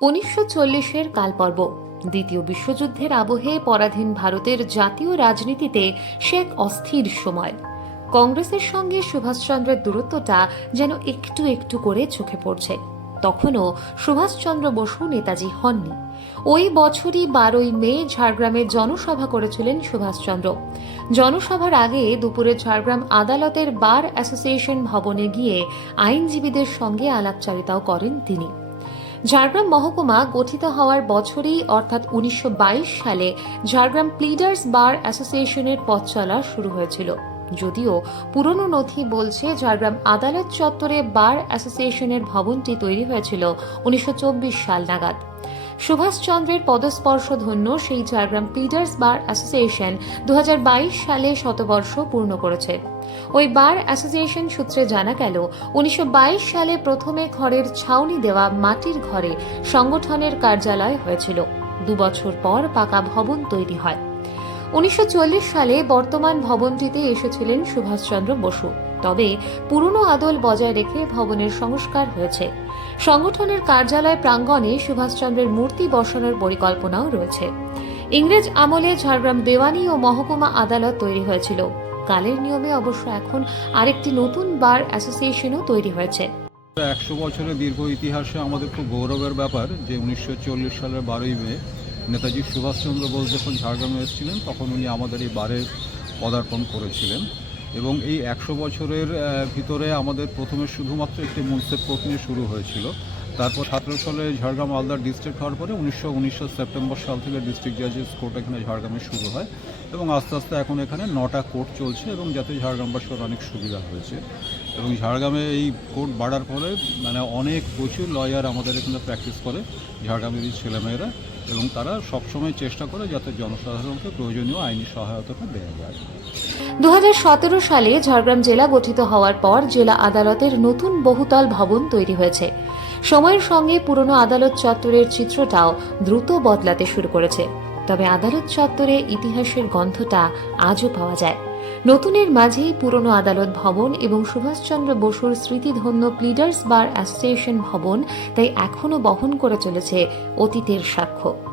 উনিশশো চল্লিশের কালপর্ব, দ্বিতীয় বিশ্বযুদ্ধের আবহে পরাধীন ভারতের জাতীয় রাজনীতিতে সে এক অস্থির সময়। কংগ্রেসের সঙ্গে সুভাষচন্দ্রের দূরত্বটা যেন একটু একটু করে চোখে পড়ছে। তখনও সুভাষচন্দ্র বসু নেতাজি হননি। ওই বছরই বারোই মে ঝাড়গ্রামে জনসভা করেছিলেন সুভাষচন্দ্র। জনসভার আগে দুপুরে ঝাড়গ্রাম আদালতের বার অ্যাসোসিয়েশন ভবনে গিয়ে আইনজীবীদের সঙ্গে আলাপচারিতাও করেন তিনি। ঝাড়গ্রাম মহকুমা গঠিত হওয়ার বছরেই, অর্থাৎ উনিশশো বাইশ সালে, ঝাড়গ্রাম প্লিডার্স বার অ্যাসোসিয়েশনের পথ চলা শুরু হয়েছিল। যদিও পুরনো নথি বলছে ঝাড়গ্রাম আদালত চত্বরে বার অ্যাসোসিয়েশনের ভবনটি তৈরি হয়েছিল উনিশশো চব্বিশ সাল নাগাদ। সুভাষচন্দ্রের পদস্পর্শ ধন্য সেই ঝাড়গ্রাম প্লিডার্স বার অ্যাসোসিয়েশন দু হাজার বাইশ সালে শতবর্ষ পূর্ণ করেছে। ওই বার অ্যাসোসিয়েশন সূত্রে জানা গেল, উনিশশো বাইশ সালে প্রথমে খড়ের ছাউনি দেওয়া মাটির ঘরে সংগঠনের কার্যালয় হয়েছিল। দুবছর পর পাকা ভবন তৈরি হয়। উনিশশো চল্লিশ সালে বর্তমান ভবনটিতে এসেছিলেন সুভাষচন্দ্র বসু। তবে পুরনো আদল বজায় রেখে ভবনের সংস্কার হয়েছে। সংগঠনের কার্যালয় প্রাঙ্গণে সুভাষচন্দ্রের মূর্তি বসানোর পরিকল্পনাও রয়েছে। ইংরেজ আমলে ঝাড়গ্রাম দেওয়ানি ও মহকুমা আদালত তৈরি হয়েছিল। কালের নিয়মে অবশ্য এখন আরেকটি নতুন বার অ্যাসোসিয়েশনও তৈরি হয়েছে। একশো বছরের দীর্ঘ ইতিহাসে আমাদের খুব গৌরবের ব্যাপার যে উনিশশো চল্লিশ সালের বারোই মে নেতাজি সুভাষচন্দ্র বোস যখন ঝাড়গ্রামে এসেছিলেন, তখন উনি আমাদের এই বারে পদার্পণ করেছিলেন। এবং এই একশো বছরের ভিতরে আমাদের প্রথমে শুধুমাত্র একটি মুন্সেফ কোর্ট শুরু হয়েছিল। তারপর সতেরো সালে ঝাড়গ্রাম আলদার ডিস্ট্রিক্ট হওয়ার পরে উনিশশো সেপ্টেম্বর সাল থেকে ডিস্ট্রিক্ট জাজেস কোর্ট এখানে ঝাড়গ্রামে শুরু হয় এবং আস্তে আস্তে এখন এখানে নটা কোর্ট চলছে এবং যাতে ঝাড়গ্রামবাসীর অনেক সুবিধা হয়েছে। এবং ঝাড়গ্রামে এই কোর্ট বাড়ার ফলে মানে অনেক প্রচুর লয়ার আমাদের এখানে প্র্যাকটিস করে ঝাড়গ্রামের ছেলেমেয়েরা এবং তারা সবসময় চেষ্টা করে যাতে জনসাধারণকে প্রয়োজনীয় আইনি সহায়তাটা দেওয়া যায়। দু হাজার সতেরো সালে ঝাড়গ্রাম জেলা গঠিত হওয়ার পর জেলা আদালতের নতুন বহুতল ভবন তৈরি হয়েছে। সময়ের সঙ্গে পুরনো আদালত চত্বরের চিত্রটাও দ্রুত বদলাতে শুরু করেছে। তবে আদালত চত্বরে ইতিহাসের গন্ধটা আজও পাওয়া যায়। নতুনের মাঝেই পুরনো আদালত ভবন এবং সুভাষচন্দ্র বসুর স্মৃতিধন্য প্লিডার্স বার অ্যাসোসিয়েশন ভবন তাই এখনও বহন করে চলেছে অতীতের সাক্ষ্য।